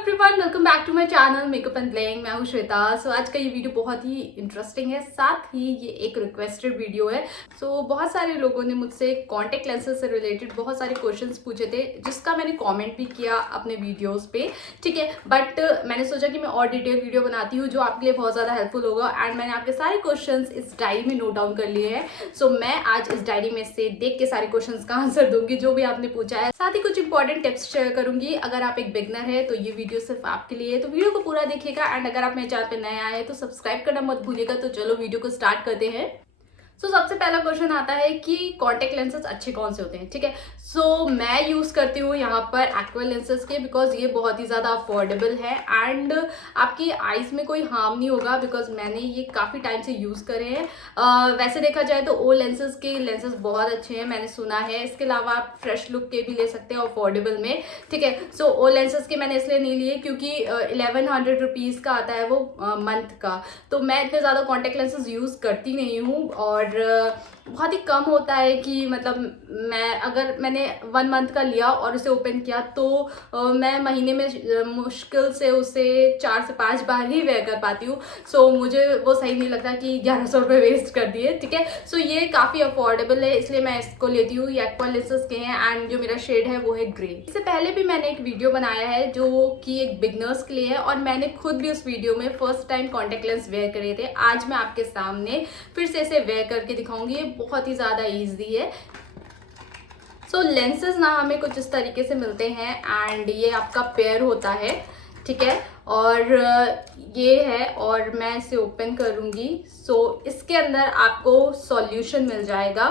Everyone, welcome back to my channel makeup and bling. मैं हूं श्वेता। आज का ये वीडियो बहुत ही इंटरेस्टिंग है, साथ ही ये एक रिक्वेस्टेड वीडियो है। बहुत सारे लोगों ने मुझसे कॉन्टेक्ट लेंसेज से रिलेटेड बहुत सारे क्वेश्चंस पूछे थे, जिसका मैंने कमेंट भी किया अपने वीडियोस पे, ठीक है। बट मैंने सोचा कि मैं और डिटेल वीडियो बनाती हूँ जो आपके लिए बहुत ज़्यादा हेल्पफुल होगा। एंड मैंने आपके सारे क्वेश्चन इस डायरी में नोट डाउन कर लिए हैं। मैं आज इस डायरी में से देख के सारे क्वेश्चन का आंसर दूंगी जो भी आपने पूछा है। साथ ही कुछ इंपॉर्टेंट टिप्स शेयर करूंगी। अगर आप एक बिगनर है तो ये वीडियो सिर्फ आपके लिए है, तो वीडियो को पूरा देखिएगा। एंड अगर आप मेरे चैनल पे नए आए हैं तो सब्सक्राइब करना मत भूलिएगा। तो चलो वीडियो को स्टार्ट करते हैं। सबसे पहला क्वेश्चन आता है कि कॉन्टेक्ट लेंसेज अच्छे कौन से होते हैं, ठीक है। मैं यूज करती हूँ यहाँ पर एक्वा लेंसेज के, बिकॉज ये बहुत ही ज्यादा अफोर्डेबल है एंड आपकी आईज में कोई हार्म नहीं होगा, बिकॉज मैंने ये काफी टाइम से यूज करे हैं। वैसे देखा जाए तो ओ लेंसेज के लेंसेज बहुत अच्छे हैं, मैंने सुना है। इसके अलावा आप फ्रेश लुक के भी ले सकते हैं अफोर्डेबल में, ठीक है। ओ लेंसेज के मैंने इसलिए नहीं लिए क्योंकि 1100 रुपीज का आता है वो मंथ का। तो मैं इतने ज्यादा कॉन्टेक्ट लेंसेज यूज करती नहीं हूँ और बहुत ही कम होता है कि मतलब अगर मैंने 1 मंथ का लिया और उसे ओपन किया तो मैं महीने में मुश्किल से उसे 4 से 5 बार ही वेयर कर पाती हूँ। मुझे वो सही नहीं लगता कि 1100 रुपये वेस्ट कर दिए, ठीक है। ये काफ़ी अफोर्डेबल है, इसलिए मैं इसको लेती हूँ। ये एक्वा लेंसेज के हैं एंड जो मेरा शेड है वो है ग्रे। इससे पहले भी मैंने एक वीडियो बनाया है जो कि एक बिगनर्स के लिए है और मैंने खुद भी उस वीडियो में first time contact lens wear करे थे। आज मैं आपके सामने फिर से इसे वेयर करके दिखाऊंगी। ये बहुत ही ज़्यादा ईजी है। लेंसेज ना हमें कुछ इस तरीके से मिलते हैं एंड ये आपका पेयर होता है, ठीक है। और ये है और मैं इसे ओपन करूंगी। इसके अंदर आपको सॉल्यूशन मिल जाएगा,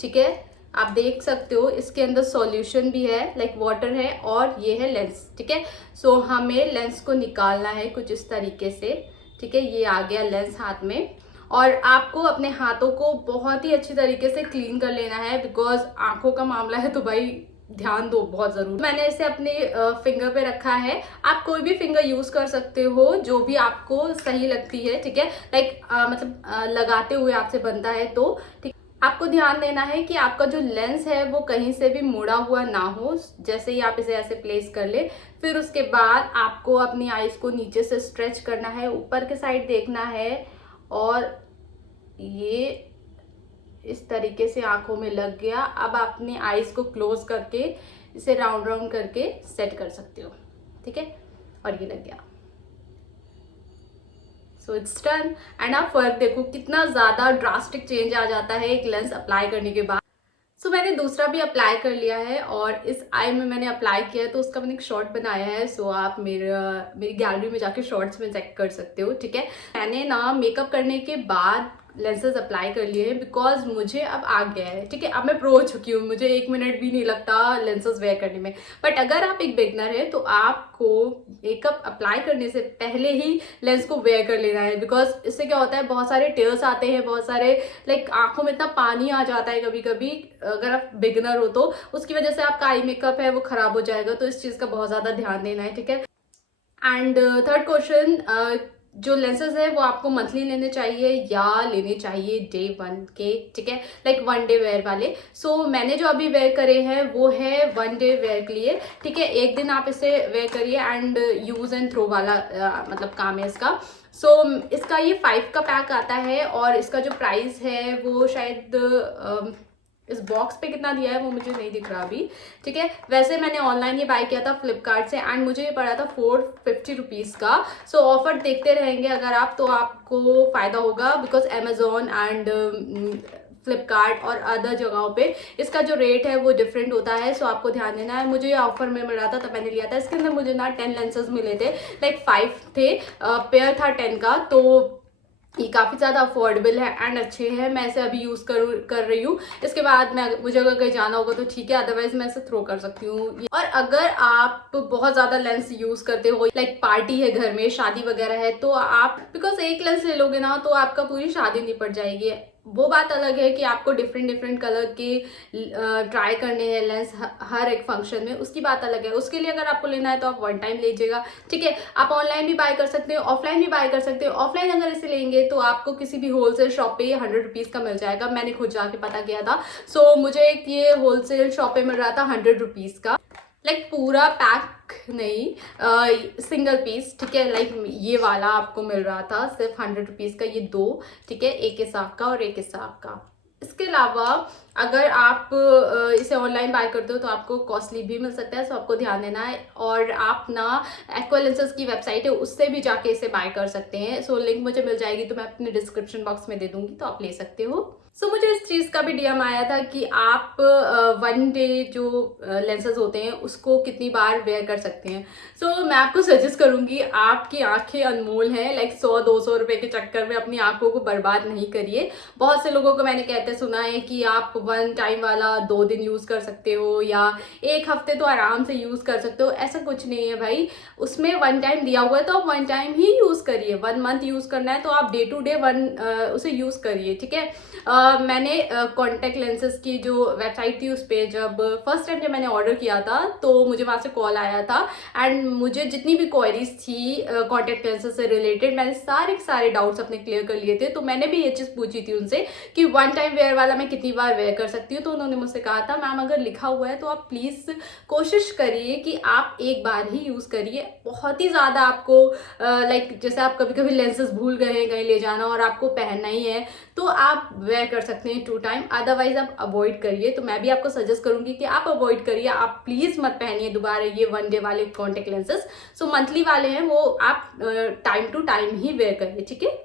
ठीक है। आप देख सकते हो इसके अंदर सॉल्यूशन भी है, लाइक वाटर है, और ये है लेंस, ठीक है। हमें लेंस को निकालना है कुछ इस तरीके से, ठीक है। ये आ गया लेंस हाथ में और आपको अपने हाथों को बहुत ही अच्छी तरीके से क्लीन कर लेना है, बिकॉज आंखों का मामला है तो भाई ध्यान दो बहुत जरूर। मैंने इसे अपने फिंगर पे रखा है। आप कोई भी फिंगर यूज कर सकते हो जो भी आपको सही लगती है, ठीक है। लाइक मतलब लगाते हुए आपसे बनता है तो ठीक। आपको ध्यान देना है कि आपका जो लेंस है वो कहीं से भी मुड़ा हुआ ना हो। जैसे ही आप इसे ऐसे प्लेस कर ले, फिर उसके बाद आपको अपनी आईज को नीचे से स्ट्रेच करना है, ऊपर के साइड देखना है और ये इस तरीके से आंखों में लग गया। अब आप अपनी आईज को क्लोज करके इसे राउंड राउंड करके सेट कर सकते हो, ठीक है। और ये लग गया। It's done. एंड आप फर्क देखो कितना ज्यादा ड्रास्टिक चेंज आ जाता है एक लेंस अप्लाई करने के बाद। मैंने दूसरा भी अप्लाई कर लिया है और इस आई में मैंने अप्लाई किया है तो उसका मैंने एक शॉर्ट बनाया है। आप मेरी गैलरी में जाके शॉर्ट्स में चेक कर सकते हो, ठीक है। मैंने ना मेकअप करने के बाद लेंसेज अप्लाई कर लिए हैं बिकॉज मुझे अब आ गया है, ठीक है। अब मैं प्रो हो चुकी हूँ, मुझे 1 मिनट भी नहीं लगता लेंसेज वेयर करने में। बट अगर आप एक बिगनर है तो आपको मेकअप अप्लाई करने से पहले ही लेंस को वेयर कर लेना है, बिकॉज इससे क्या होता है बहुत सारे टेयर्स आते हैं, बहुत सारे लाइक आंखों में इतना पानी आ जाता है कभी कभी। अगर आप बिगनर हो तो उसकी वजह से आपका आई मेकअप है वो खराब हो जाएगा, तो इस चीज का बहुत ज्यादा ध्यान देना है, ठीक है। एंड थर्ड क्वेश्चन, जो लेंसेज है वो आपको मंथली लेने चाहिए या लेने चाहिए डे 1 के, ठीक है, लाइक 1 डे वेयर वाले। मैंने जो अभी वेयर करे हैं वो है 1 डे वेयर के लिए, ठीक है। एक दिन आप इसे वेयर करिए एंड यूज एंड थ्रो वाला मतलब काम है इसका। इसका ये 5 का पैक आता है और इसका जो प्राइस है वो शायद इस बॉक्स पे कितना दिया है वो मुझे नहीं दिख रहा अभी, ठीक है। वैसे मैंने ऑनलाइन ये बाय किया था फ्लिपकार्ट से एंड मुझे ये पड़ा था 450 रुपीज़ का। ऑफर देखते रहेंगे अगर आप, तो आपको फायदा होगा, बिकॉज अमेजोन एंड फ्लिपकार्ट और अदर जगहों पे इसका जो रेट है वो डिफरेंट होता है। आपको ध्यान देना है। मुझे ये ऑफर में मिल रहा था तब मैंने लिया था। इसके अंदर मुझे ना 10 लेंसेज मिले थे, लाइक 5 थे, पेयर था 10 का। तो ये काफ़ी ज़्यादा अफोर्डेबल है एंड अच्छे हैं। मैं इसे अभी यूज़ कर रही हूँ। इसके बाद मुझे अगर कहीं जाना होगा तो ठीक है, अदरवाइज मैं इसे थ्रो कर सकती हूँ। और अगर आप बहुत ज़्यादा लेंस यूज़ करते हो, लाइक पार्टी है घर में, शादी वगैरह है, तो आप बिकॉज एक लेंस ले लोगे ना तो आपका पूरी शादी निपट जाएगी। वो बात अलग है कि आपको डिफरेंट कलर के ट्राई करने हैं लेंस हर एक फंक्शन में, उसकी बात अलग है। उसके लिए अगर आपको लेना है तो आप 1 टाइम लीजिएगा, ठीक है। आप ऑनलाइन भी बाय कर सकते हो, ऑफलाइन भी बाय कर सकते हो। ऑफलाइन अगर इसे लेंगे तो आपको किसी भी होलसेल शॉप पे 100 रुपीज़ का मिल जाएगा। मैंने खुद जाके पता किया था। मुझे ये होलसेल शॉप पे मिल रहा था 100 रुपीज़ का। लाइक पूरा पैक नहीं, सिंगल पीस, ठीक है। लाइक ये वाला आपको मिल रहा था सिर्फ 100 रुपीज़ का, ये 2, ठीक है, एक हिसाब का और एक हिसाब का। इसके अलावा अगर आप इसे ऑनलाइन बाय करते हो तो आपको कॉस्टली भी मिल सकता है, सो आपको ध्यान देना है। और आप ना एक्वालेंसेस की वेबसाइट है उससे भी जाके इसे बाय कर सकते हैं। सो लिंक मुझे मिल जाएगी तो मैं अपने डिस्क्रिप्शन बॉक्स में दे दूंगी, तो आप ले सकते हो। सो मुझे इस चीज़ का भी डीएम आया था कि आप 1 डे जो लेंसेज होते हैं उसको कितनी बार वेयर कर सकते हैं। सो मैं आपको सजेस्ट करूंगी, आपकी आंखें अनमोल हैं, लाइक 100-200 रुपए के चक्कर में अपनी आंखों को बर्बाद नहीं करिए। बहुत से लोगों को मैंने कहते सुना है कि आप 1 टाइम वाला 2 दिन यूज़ कर सकते हो या 1 हफ्ते तो आराम से यूज़ कर सकते हो। ऐसा कुछ नहीं है भाई, उसमें 1 टाइम दिया हुआ है तो आप 1 टाइम ही यूज़ करिए। 1 मंथ यूज़ करना है तो आप डे टू डे उसे यूज़ करिए, ठीक है। मैंने कॉन्टेक्ट लेंसेज की जो वेबसाइट थी उस पर जब मैंने ऑर्डर किया था तो मुझे वहाँ से कॉल आया था एंड मुझे जितनी भी क्वेरीज थी कॉन्टेक्ट लेंसेज से रिलेटेड, मैंने सारे डाउट्स अपने क्लियर कर लिए थे। तो मैंने भी ये चीज़ पूछी थी उनसे कि 1 टाइम वेयर वाला मैं कितनी बार वेयर कर सकती हूँ। तो उन्होंने मुझसे कहा था मैम अगर लिखा हुआ है तो आप प्लीज़ कोशिश करिए कि आप एक बार ही यूज़ करिए। बहुत ही ज़्यादा आपको लाइक जैसे आप कभी कभी लेंसेज भूल गए हैं कहीं ले जाना और आपको पहनना ही है तो आप वेयर कर सकते हैं 2 टाइम, अदरवाइज आप अवॉइड करिए। तो मैं भी आपको सजेस्ट करूंगी कि आप अवॉइड करिए, आप प्लीज मत पहनिए दोबारा ये 1 डे वाले कॉन्टेक्ट लेंसेज। सो मंथली वाले हैं वो आप टाइम टू टाइम ही वेयर करिए, ठीक है।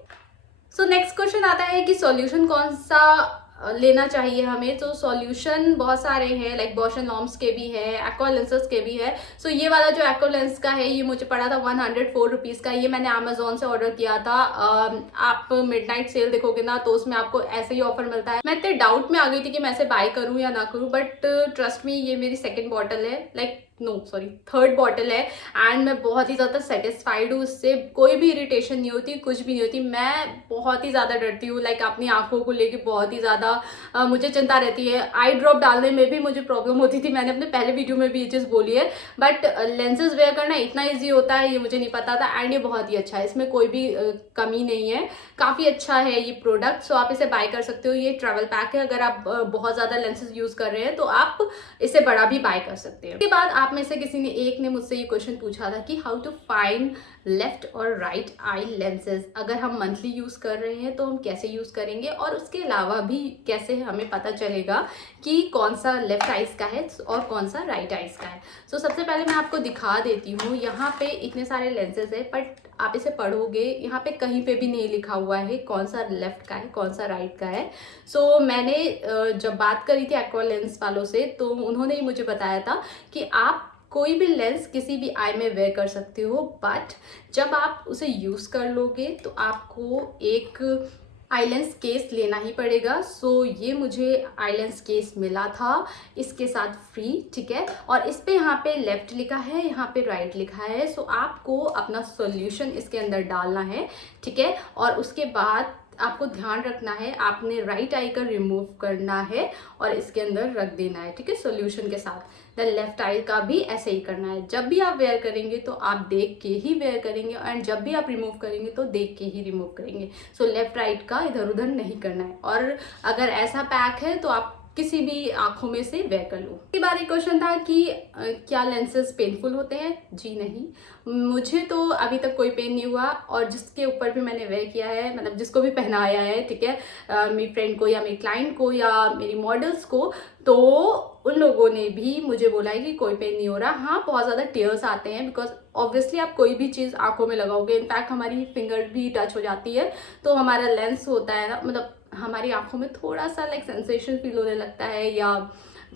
सो नेक्स्ट क्वेश्चन आता है कि सॉल्यूशन कौन सा लेना चाहिए हमें। तो सॉल्यूशन बहुत सारे हैं, लाइक बॉश एंड लॉम्स के भी है, एक्वा लेंसेज के भी है। सो ये वाला जो एक्वा लेंस का है ये मुझे पड़ा था 104 रुपीज़ का। ये मैंने अमेजोन से ऑर्डर किया था। आप मिडनाइट सेल देखोगे ना तो उसमें आपको ऐसे ही ऑफर मिलता है। मैं इतने डाउट में आ गई थी कि मैं ऐसे बाय करूँ या ना करूँ, बट ट्रस्ट मी ये मेरी 2nd बॉटल है, like no sorry 3rd bottle है एंड मैं बहुत ही ज़्यादा सेटिस्फाइड हूँ उससे। कोई भी इरिटेशन नहीं होती, कुछ भी नहीं होती। मैं बहुत ही ज़्यादा डरती हूँ, लाइक अपनी आंखों को लेके बहुत ही ज़्यादा मुझे चिंता रहती है। आई ड्रॉप डालने में भी मुझे प्रॉब्लम होती थी, मैंने अपने पहले वीडियो में भी ये चीज़ बोली है। बट लेंसेज वेयर करना इतना ईजी होता है ये मुझे नहीं पता था एंड ये बहुत ही अच्छा है, इसमें कोई भी कमी नहीं है। काफ़ी अच्छा है ये प्रोडक्ट, सो आप इसे बाय कर सकते हो। ये ट्रैवल पैक है, अगर आप बहुत ज़्यादा लेंसेज यूज़ कर रहे हैं तो आप इसे बड़ा भी बाय कर सकते हैं। उसके बाद आप में से किसी ने एक ने मुझसे ये क्वेश्चन पूछा था कि हाउ टू फाइंड लेफ्ट और राइट आई लेंसेज। अगर हम मंथली यूज़ कर रहे हैं तो हम कैसे यूज़ करेंगे और उसके अलावा भी कैसे हमें पता चलेगा कि कौन सा लेफ्ट आइज का है और कौन सा राइट आइज का है। सो सबसे पहले मैं आपको दिखा देती हूँ। यहाँ पे इतने सारे लेंसेज है बट आप इसे पढ़ोगे यहाँ पे कहीं पे भी नहीं लिखा हुआ है कौन सा लेफ्ट का है कौन सा राइट का है। सो मैंने जब बात करी थी एक्वा लेंस वालों से तो उन्होंने ही मुझे बताया था कि आप कोई भी लेंस किसी भी आई में वेयर कर सकते हो, बट जब आप उसे यूज़ कर लोगे तो आपको एक आई लेंस केस लेना ही पड़ेगा। सो ये मुझे आई लेंस केस मिला था इसके साथ फ्री, ठीक है। और इस पे यहाँ पे लेफ्ट लिखा है, यहाँ पे राइट लिखा है। सो आपको अपना सॉल्यूशन इसके अंदर डालना है, ठीक है। और उसके बाद आपको ध्यान रखना है आपने राइट आई का रिमूव करना है और इसके अंदर रख देना है, ठीक है, सॉल्यूशन के साथ। देन लेफ्ट आई का भी ऐसे ही करना है। जब भी आप वेयर करेंगे तो आप देख के ही वेयर करेंगे एंड जब भी आप रिमूव करेंगे तो देख के ही रिमूव करेंगे। सो लेफ्ट राइट का इधर उधर नहीं करना है। और अगर ऐसा पैक है तो आप किसी भी आंखों में से वेयर कर लो। इसके बाद एक क्वेश्चन था कि क्या लेंसेज पेनफुल होते हैं। जी नहीं, मुझे तो अभी तक कोई पेन नहीं हुआ और जिसके ऊपर भी मैंने वेयर किया है, मतलब जिसको भी पहनाया है, ठीक है, मेरी फ्रेंड को या मेरी क्लाइंट को या मेरी मॉडल्स को, तो उन लोगों ने भी मुझे बोला है कि कोई पेन नहीं हो रहा। हाँ, बहुत ज़्यादा टीयर्स आते हैं बिकॉज ऑब्वियसली आप कोई भी चीज़ आंखों में लगाओगे, इनफैक्ट हमारी फिंगर भी टच हो जाती है तो हमारा लेंस होता है ना, मतलब हमारी आंखों में थोड़ा सा लाइक सेंसेशन फील होने लगता है या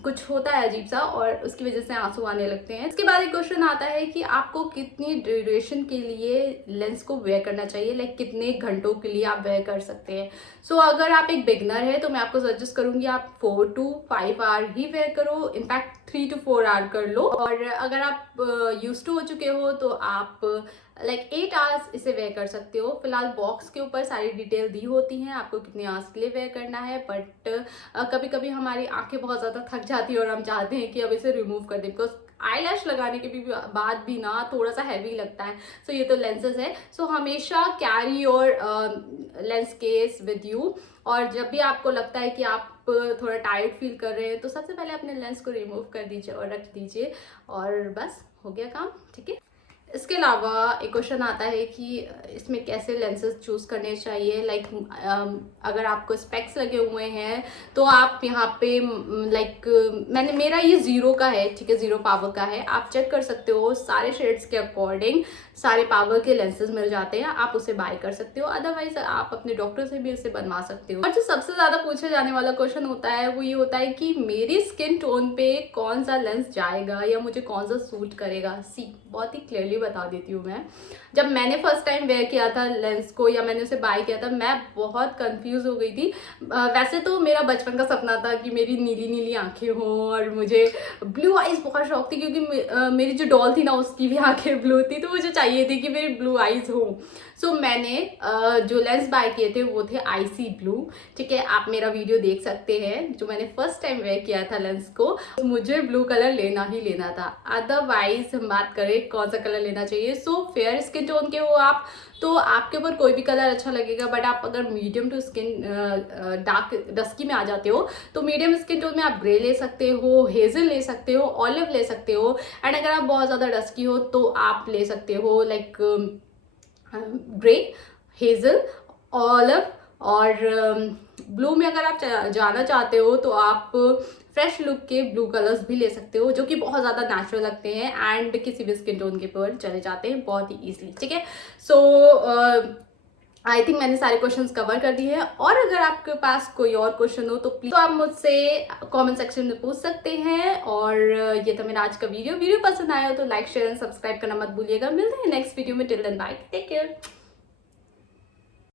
कुछ होता है अजीब सा और उसकी वजह से आंसू आने लगते हैं। इसके बाद एक क्वेश्चन आता है कि आपको कितनी ड्यूरेशन के लिए लेंस को वेयर करना चाहिए, लाइक कितने घंटों के लिए आप वेयर कर सकते हैं। सो अगर आप एक बिगनर है तो मैं आपको सजेस्ट करूंगी आप 4 to 5 आवर ही वेयर करो, इनफैक्ट 3 to 4 आवर कर लो। और अगर आप यूज टू हो चुके हो तो आप लाइक 8 आवर्स इसे वेयर कर सकते हो। फिलहाल बॉक्स के ऊपर सारी डिटेल दी होती हैं आपको कितने आवर्स के लिए वेयर करना है, बट कभी कभी हमारी आंखें बहुत ज़्यादा थक जाती है और हम चाहते हैं कि अब इसे रिमूव कर दें बिकॉज आईलैश लगाने के भी बाद भी ना थोड़ा सा हैवी लगता है। सो ये तो लेंसेज है। सो हमेशा carry your lens case with you, और जब भी आपको लगता है कि आप थोड़ा टायर्ड फील कर रहे हैं तो सबसे पहले अपने लेंस को रिमूव कर दीजिए और रख दीजिए, और बस हो गया काम, ठीक है। इसके अलावा एक क्वेश्चन आता है कि इसमें कैसे लेंसेज चूज़ करने चाहिए। लाइक अगर आपको स्पेक्स लगे हुए हैं तो आप यहाँ पे मेरा ये 0 का है, ठीक है, 0 पावर का है। आप चेक कर सकते हो, सारे शेड्स के अकॉर्डिंग सारे पावर के लेंसेज मिल जाते हैं, आप उसे बाय कर सकते हो। अदरवाइज आप अपने डॉक्टर से भी उसे बनवा सकते हो। और जो सबसे ज़्यादा पूछा जाने वाला क्वेश्चन होता है वो ये होता है कि मेरी स्किन टोन पे कौन सा लेंस जाएगा या मुझे कौन सा सूट करेगा। बहुत ही क्लियरली बता देती हूँ मैं। जब मैंने फर्स्ट टाइम वेयर किया था लेंस को या मैंने उसे बाय किया था, मैं बहुत कंफ्यूज हो गई थी। वैसे तो मेरा बचपन का सपना था कि मेरी नीली नीली आंखें हों और मुझे ब्लू आइज बहुत शौक थी, क्योंकि मेरी जो डॉल थी ना उसकी भी आंखें ब्लू थी, तो मुझे चाहिए थी कि मेरी ब्लू आइज हो। सो मैंने जो लेंस बाय किए थे वो थे आईसी ब्लू, ठीक है। आप मेरा वीडियो देख सकते हैं जो मैंने फर्स्ट टाइम वेयर किया था लेंस को। मुझे ब्लू कलर लेना ही लेना था। अदरवाइज हम बात करें कौन सा कलर लेना चाहिए, सो फेयर स्किन टोन के हो आप तो आपके ऊपर कोई भी कलर अच्छा लगेगा। बट आप अगर medium to skin dark dusky में आ जाते हो तो मीडियम स्किन टोन में आप ग्रे ले सकते हो, हेजल ले सकते हो, ऑलिव ले सकते हो। एंड अगर आप बहुत ज़्यादा डस्की हो तो आप ले सकते हो लाइक ग्रे, हेजल, ऑलिव, और ब्लू में अगर आप जाना चाहते हो तो आप फ्रेश लुक के ब्लू कलर्स भी ले सकते हो, जो कि बहुत ज़्यादा नेचुरल लगते हैं एंड किसी भी स्किन टोन के ऊपर चले जाते हैं बहुत ही ईजिली, ठीक है। सो आई थिंक मैंने सारे क्वेश्चंस कवर कर दिए हैं। और अगर आपके पास कोई और क्वेश्चन हो तो प्लीज आप मुझसे कमेंट सेक्शन में पूछ सकते हैं। और ये था मेरा आज का वीडियो पसंद आया हो तो लाइक शेयर एंड सब्सक्राइब करना मत भूलिएगा। मिलते हैं नेक्स्ट वीडियो में। Till then bye, take care.